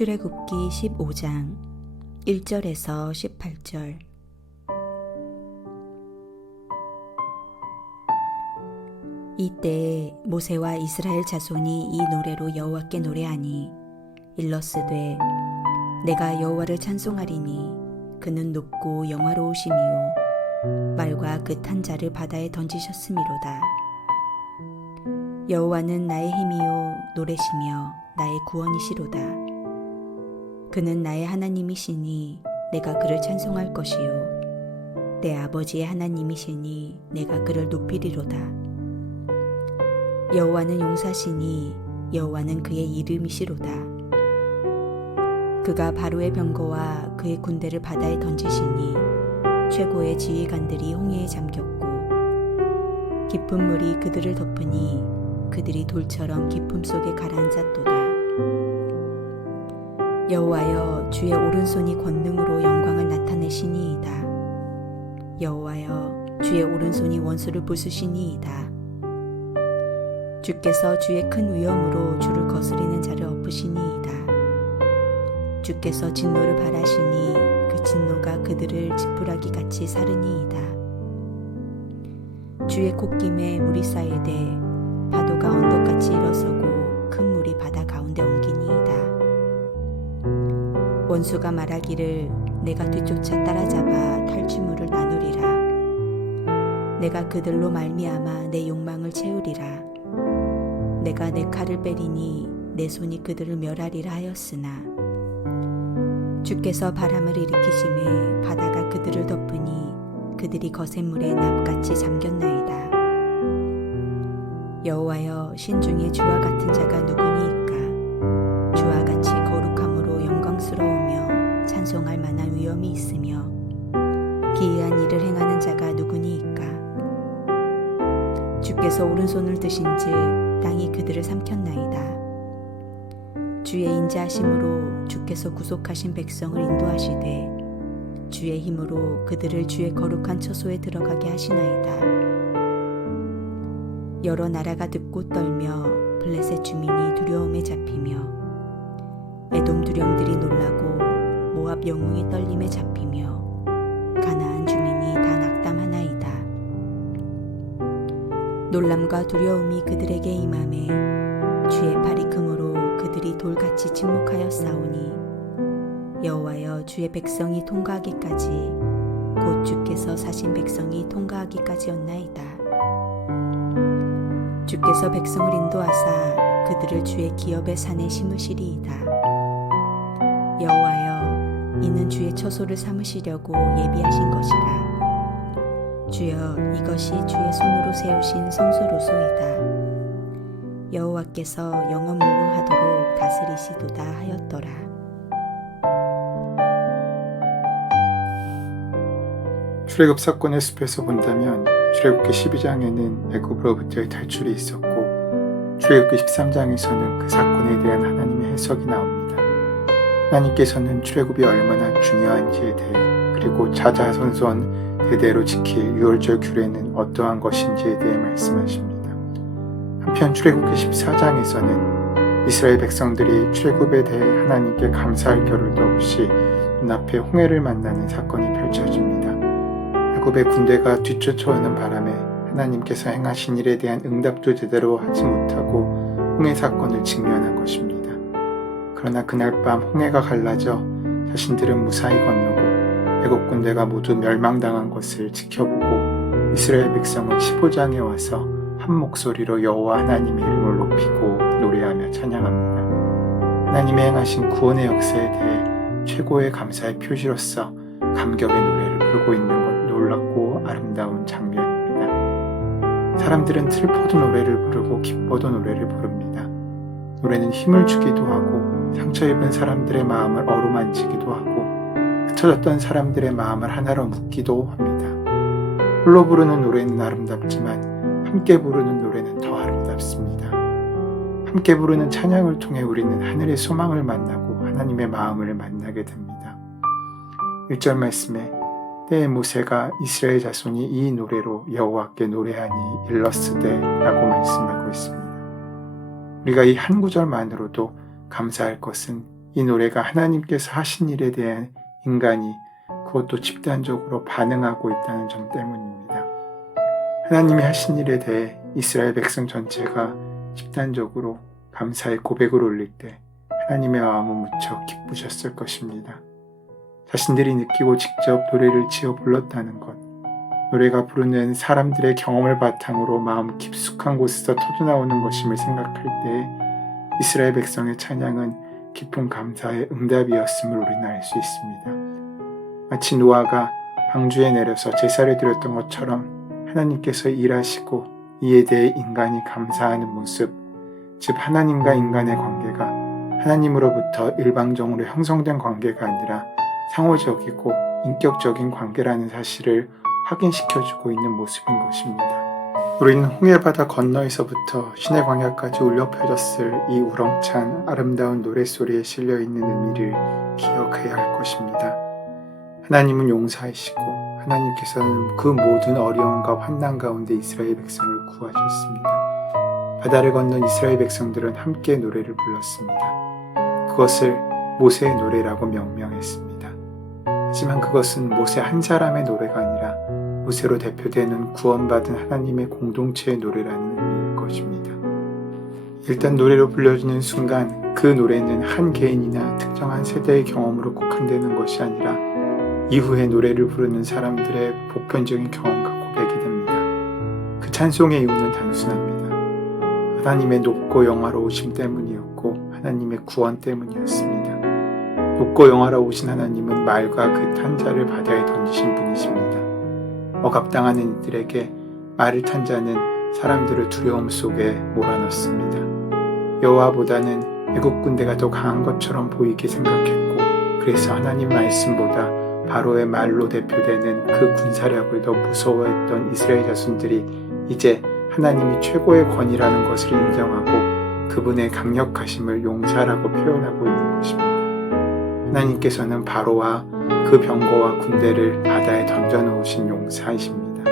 출애굽기 15장 1절에서 18절. 이때에 모세와 이스라엘 자손이 이 노래로 여호와께 노래하니 일러스되 내가 여호와를 찬송하리니 그는 높고 영화로우시미요 말과 그 탄 자를 바다에 던지셨음이로다. 여호와는 나의 힘이요 노래시며 나의 구원이시로다. 그는 나의 하나님이시니 내가 그를 찬송할 것이요 내 아버지의 하나님이시니 내가 그를 높이리로다. 여호와는 용사시니 여호와는 그의 이름이시로다. 그가 바로의 병거와 그의 군대를 바다에 던지시니 최고의 지휘관들이 홍해에 잠겼고 깊은 물이 그들을 덮으니 그들이 돌처럼 깊음 속에 가라앉았도다. 여호와여 주의 오른손이 권능으로 영광을 나타내시니이다. 여호와여 주의 오른손이 원수를 부수시니이다. 주께서 주의 큰 위엄으로 주를 거스리는 자를 엎으시니이다. 주께서 진노를 발하시니 그 진노가 그들을 지푸라기같이 사르니이다. 주의 콧김에 물이 쌓이되 파도가 언덕같이 일어서고 큰 물이 바다 가운데 옮기니이다. 원수가 말하기를 내가 뒤쫓아 따라잡아 탈취물을 나누리라. 내가 그들로 말미암아 내 욕망을 채우리라. 내가 내 칼을 빼리니 내 손이 그들을 멸하리라 하였으나 주께서 바람을 일으키심에 바다가 그들을 덮으니 그들이 거센 물에 납같이 잠겼나이다. 여호와여 신중에 주와 같은 자가 누구니이까? 주와 같이 거룩함으로 영광스러우며 찬송할 만한 위엄이 있으며 기이한 일을 행하는 자가 누구니이까? 주께서 오른손을 드신즉 땅이 그들을 삼켰나이다. 주의 인자하심으로 주께서 구속하신 백성을 인도하시되 주의 힘으로 그들을 주의 거룩한 처소에 들어가게 하시나이다. 여러 나라가 듣고 떨며 블레셋 주민이 두려움에 잡히며 에돔 두령들이 놀라고 모압 영웅이 떨림에 잡히며 가나안 주민이 다 낙담하나이다. 놀람과 두려움이 그들에게 임하매 주의 팔이 금으로 그들이 돌같이 침묵하였사오니 여호와여 주의 백성이 통과하기까지 곧 주께서 사신 백성이 통과하기까지였나이다. 주께서 백성을 인도하사 그들을 주의 기업의 산에 심으시리이다. 여호와여 이는 주의 처소를 삼으시려고 예비하신 것이라. 주여 이것이 주의 손으로 세우신 성소로소이다. 여호와께서 영원무궁하도록 다스리시도다 하였더라. 출애굽 사건의 숲에서 본다면 출애굽기 12장에는 애굽으로부터의 탈출이 있었고 출애굽기 13장에서는 그 사건에 대한 하나님의 해석이 나옵니다. 하나님께서는 출애굽이 얼마나 중요한지에 대해 그리고 자자손손 대대로 지킬 유월절 규례는 어떠한 것인지에 대해 말씀하십니다. 한편 출애굽기 14장에서는 이스라엘 백성들이 출애굽에 대해 하나님께 감사할 겨를도 없이 눈앞에 홍해를 만나는 사건이 펼쳐집니다. 애굽의 군대가 뒤쫓아오는 바람에 하나님께서 행하신 일에 대한 응답도 제대로 하지 못하고 홍해 사건을 직면한 것입니다. 그러나 그날 밤 홍해가 갈라져 자신들은 무사히 건너고 애굽 군대가 모두 멸망당한 것을 지켜보고 이스라엘 백성은 15장에 와서 한 목소리로 여호와 하나님의 이름을 높이고 노래하며 찬양합니다. 하나님의 행하신 구원의 역사에 대해 최고의 감사의 표시로서 감격의 노래를 부르고 있는 것 놀랍고 아름다운 장면입니다. 사람들은 슬퍼도 노래를 부르고 기뻐도 노래를 부릅니다. 노래는 힘을 주기도 하고 상처 입은 사람들의 마음을 어루만지기도 하고 흩어졌던 사람들의 마음을 하나로 묶기도 합니다. 홀로 부르는 노래는 아름답지만 함께 부르는 노래는 더 아름답습니다. 함께 부르는 찬양을 통해 우리는 하늘의 소망을 만나고 하나님의 마음을 만나게 됩니다. 1절 말씀에 때에 모세가 이스라엘 자손이 이 노래로 여호와께 노래하니 일러스되 라고 말씀하고 있습니다. 우리가 이 한 구절만으로도 감사할 것은 이 노래가 하나님께서 하신 일에 대한 인간이 그것도 집단적으로 반응하고 있다는 점 때문입니다. 하나님이 하신 일에 대해 이스라엘 백성 전체가 집단적으로 감사의 고백을 올릴 때 하나님의 마음은 무척 기쁘셨을 것입니다. 자신들이 느끼고 직접 노래를 지어 불렀다는 것, 노래가 부르는 사람들의 경험을 바탕으로 마음 깊숙한 곳에서 터져나오는 것임을 생각할 때 이스라엘 백성의 찬양은 깊은 감사의 응답이었음을 우리는 알 수 있습니다. 마치 노아가 방주에 내려서 제사를 드렸던 것처럼 하나님께서 일하시고 이에 대해 인간이 감사하는 모습, 즉 하나님과 인간의 관계가 하나님으로부터 일방적으로 형성된 관계가 아니라 상호적이고 인격적인 관계라는 사실을 확인시켜주고 있는 모습인 것입니다. 우리는 홍해바다 건너에서부터 신의 광야까지 울려 퍼졌을 이 우렁찬 아름다운 노랫소리에 실려있는 의미를 기억해야 할 것입니다. 하나님은 용사이시고 하나님께서는 그 모든 어려움과 환난 가운데 이스라엘 백성을 구하셨습니다. 바다를 건넌 이스라엘 백성들은 함께 노래를 불렀습니다. 그것을 모세의 노래라고 명명했습니다. 하지만 그것은 모세 한 사람의 노래가 아니라 모세로 대표되는 구원받은 하나님의 공동체의 노래라는 의미일 것입니다. 일단 노래로 불려주는 순간 그 노래는 한 개인이나 특정한 세대의 경험으로 국한되는 것이 아니라 이후에 노래를 부르는 사람들의 보편적인 경험과 고백이 됩니다. 그 찬송의 이유는 단순합니다. 하나님의 높고 영화로우심 때문이었고 하나님의 구원 때문이었습니다. 높고 영화로우신 하나님은 말과 그 탄자를 바다에 던지신 분이십니다. 억압당하는 이들에게 말을 탄 자는 사람들을 두려움 속에 몰아넣습니다. 여호와보다는 애국 군대가 더 강한 것처럼 보이게 생각했고 그래서 하나님 말씀보다 바로의 말로 대표되는 그 군사력을 더 무서워했던 이스라엘 자손들이 이제 하나님이 최고의 권위라는 것을 인정하고 그분의 강력하심을 용사라고 표현하고 있는 것입니다. 하나님께서는 바로와 그 병거와 군대를 바다에 던져놓으신 용사이십니다.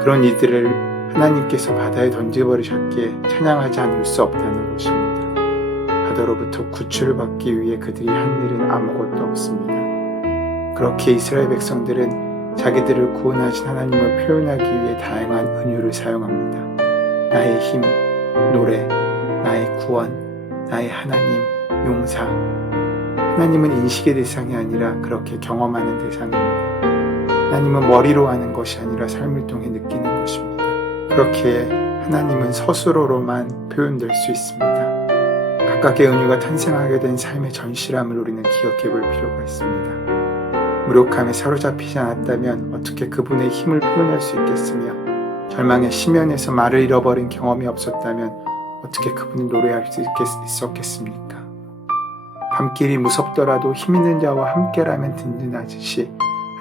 그런 이들을 하나님께서 바다에 던져버리셨기에 찬양하지 않을 수 없다는 것입니다. 바다로부터 구출을 받기 위해 그들이 한 일은 아무것도 없습니다. 그렇게 이스라엘 백성들은 자기들을 구원하신 하나님을 표현하기 위해 다양한 은유를 사용합니다. 나의 힘, 노래, 나의 구원, 나의 하나님, 용사. 하나님은 인식의 대상이 아니라 그렇게 경험하는 대상입니다. 하나님은 머리로 아는 것이 아니라 삶을 통해 느끼는 것입니다. 그렇게 하나님은 스스로로만 표현될 수 있습니다. 각각의 은유가 탄생하게 된 삶의 전실함을 우리는 기억해 볼 필요가 있습니다. 무력함에 사로잡히지 않았다면 어떻게 그분의 힘을 표현할 수 있겠으며 절망의 심연에서 말을 잃어버린 경험이 없었다면 어떻게 그분을 노래할 수 있었겠습니까? 밤길이 무섭더라도 힘 있는 자와 함께라면 든든하듯이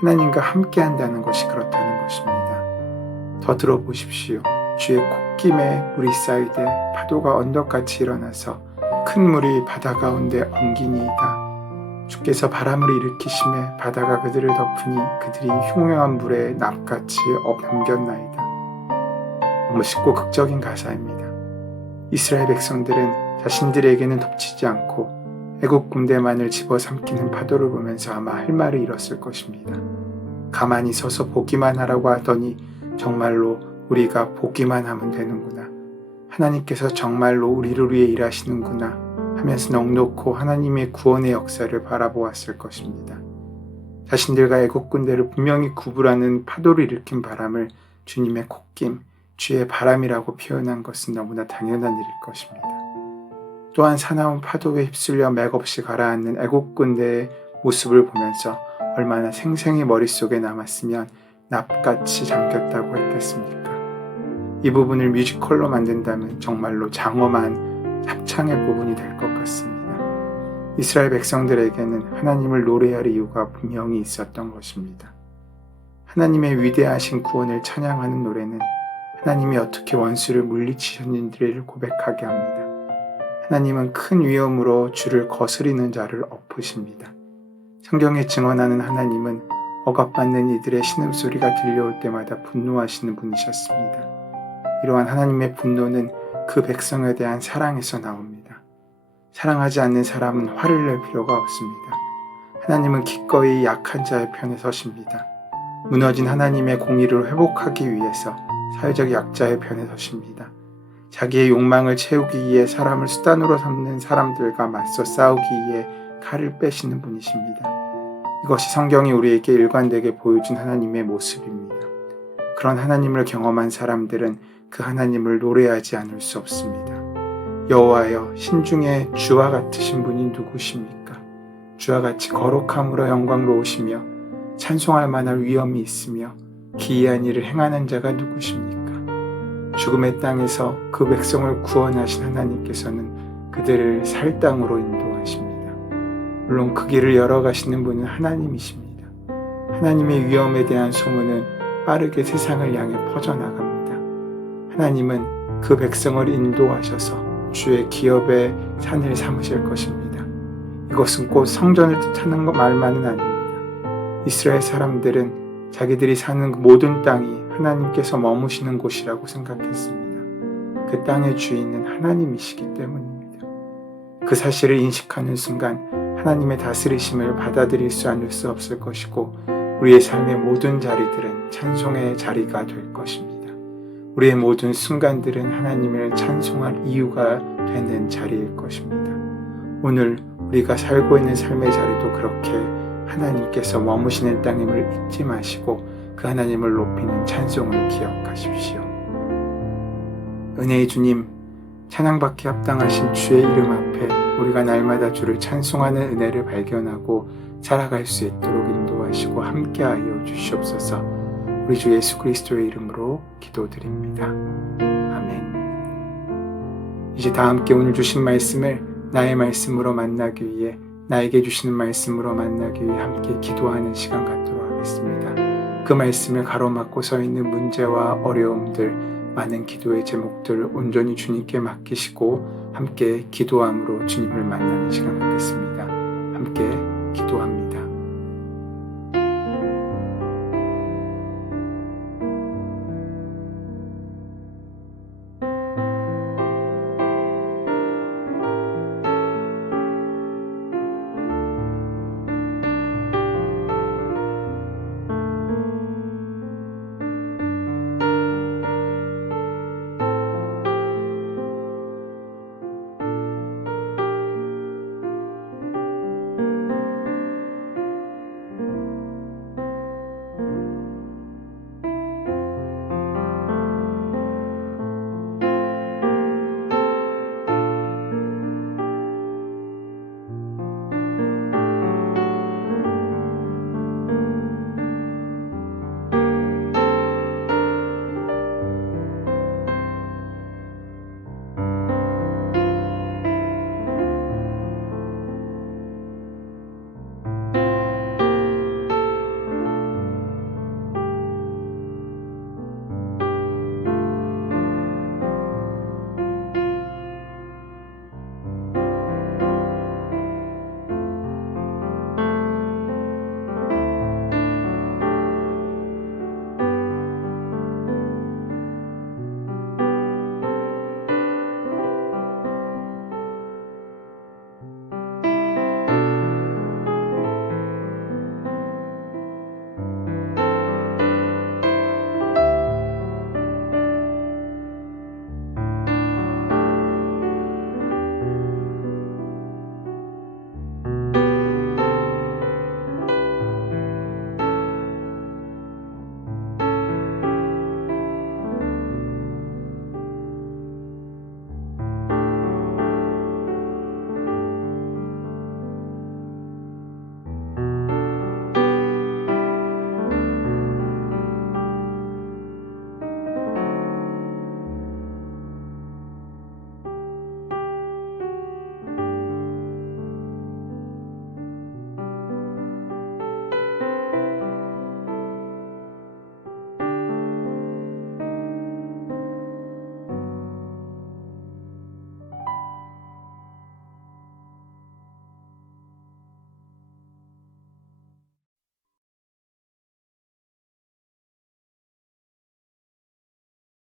하나님과 함께한다는 것이 그렇다는 것입니다. 더 들어보십시오. 주의 콧김에 물이 쌓이되 파도가 언덕같이 일어나서 큰 물이 바다 가운데 엉기니이다. 주께서 바람을 일으키심에 바다가 그들을 덮으니 그들이 흉흉한 물에 납같이 엎넘겼나이다. 멋있고 극적인 가사입니다. 이스라엘 백성들은 자신들에게는 덮치지 않고 애국 군대만을 집어삼키는 파도를 보면서 아마 할 말을 잃었을 것입니다. 가만히 서서 보기만 하라고 하더니 정말로 우리가 보기만 하면 되는구나. 하나님께서 정말로 우리를 위해 일하시는구나 하면서 넋놓고 하나님의 구원의 역사를 바라보았을 것입니다. 자신들과 애국 군대를 분명히 구분하는 파도를 일으킨 바람을 주님의 콧김, 주의 바람이라고 표현한 것은 너무나 당연한 일일 것입니다. 또한 사나운 파도에 휩쓸려 맥없이 가라앉는 애국 군대의 모습을 보면서 얼마나 생생히 머릿속에 남았으면 납같이 잠겼다고 했겠습니까? 이 부분을 뮤지컬로 만든다면 정말로 장엄한 합창의 부분이 될 것 같습니다. 이스라엘 백성들에게는 하나님을 노래할 이유가 분명히 있었던 것입니다. 하나님의 위대하신 구원을 찬양하는 노래는 하나님이 어떻게 원수를 물리치셨는지를 고백하게 합니다. 하나님은 큰 위엄으로 주를 거스리는 자를 엎으십니다. 성경에 증언하는 하나님은 억압받는 이들의 신음소리가 들려올 때마다 분노하시는 분이셨습니다. 이러한 하나님의 분노는 그 백성에 대한 사랑에서 나옵니다. 사랑하지 않는 사람은 화를 낼 필요가 없습니다. 하나님은 기꺼이 약한 자의 편에 서십니다. 무너진 하나님의 공의를 회복하기 위해서 사회적 약자의 편에 서십니다. 자기의 욕망을 채우기 위해 사람을 수단으로 삼는 사람들과 맞서 싸우기 위해 칼을 빼시는 분이십니다. 이것이 성경이 우리에게 일관되게 보여준 하나님의 모습입니다. 그런 하나님을 경험한 사람들은 그 하나님을 노래하지 않을 수 없습니다. 여호와여, 신중에 주와 같으신 분이 누구십니까? 주와 같이 거룩함으로 영광로우시며 찬송할 만한 위엄이 있으며 기이한 일을 행하는 자가 누구십니까? 죽음의 땅에서 그 백성을 구원하신 하나님께서는 그들을 살 땅으로 인도하십니다. 물론 그 길을 열어가시는 분은 하나님이십니다. 하나님의 위엄에 대한 소문은 빠르게 세상을 향해 퍼져나갑니다. 하나님은 그 백성을 인도하셔서 주의 기업의 산을 삼으실 것입니다. 이것은 곧 성전을 뜻하는 말만은 아닙니다. 이스라엘 사람들은 자기들이 사는 그 모든 땅이 하나님께서 머무시는 곳이라고 생각했습니다. 그 땅의 주인은 하나님이시기 때문입니다. 그 사실을 인식하는 순간 하나님의 다스리심을 받아들일 수 않을 수 없을 것이고 우리의 삶의 모든 자리들은 찬송의 자리가 될 것입니다. 우리의 모든 순간들은 하나님을 찬송할 이유가 되는 자리일 것입니다. 오늘 우리가 살고 있는 삶의 자리도 그렇게 하나님께서 머무시는 땅임을 잊지 마시고 그 하나님을 높이는 찬송을 기억하십시오. 은혜의 주님, 찬양받기 합당하신 주의 이름 앞에 우리가 날마다 주를 찬송하는 은혜를 발견하고 살아갈 수 있도록 인도하시고 함께하여 주시옵소서. 우리 주 예수 그리스도의 이름으로 기도드립니다. 아멘. 이제 다 함께 오늘 주신 말씀을 나의 말씀으로 만나기 위해, 나에게 주시는 말씀으로 만나기 위해 함께 기도하는 시간 갖도록 하겠습니다. 그 말씀을 가로막고 서 있는 문제와 어려움들, 많은 기도의 제목들 온전히 주님께 맡기시고 함께 기도함으로 주님을 만나는 시간 갖겠습니다. 함께 기도합니다.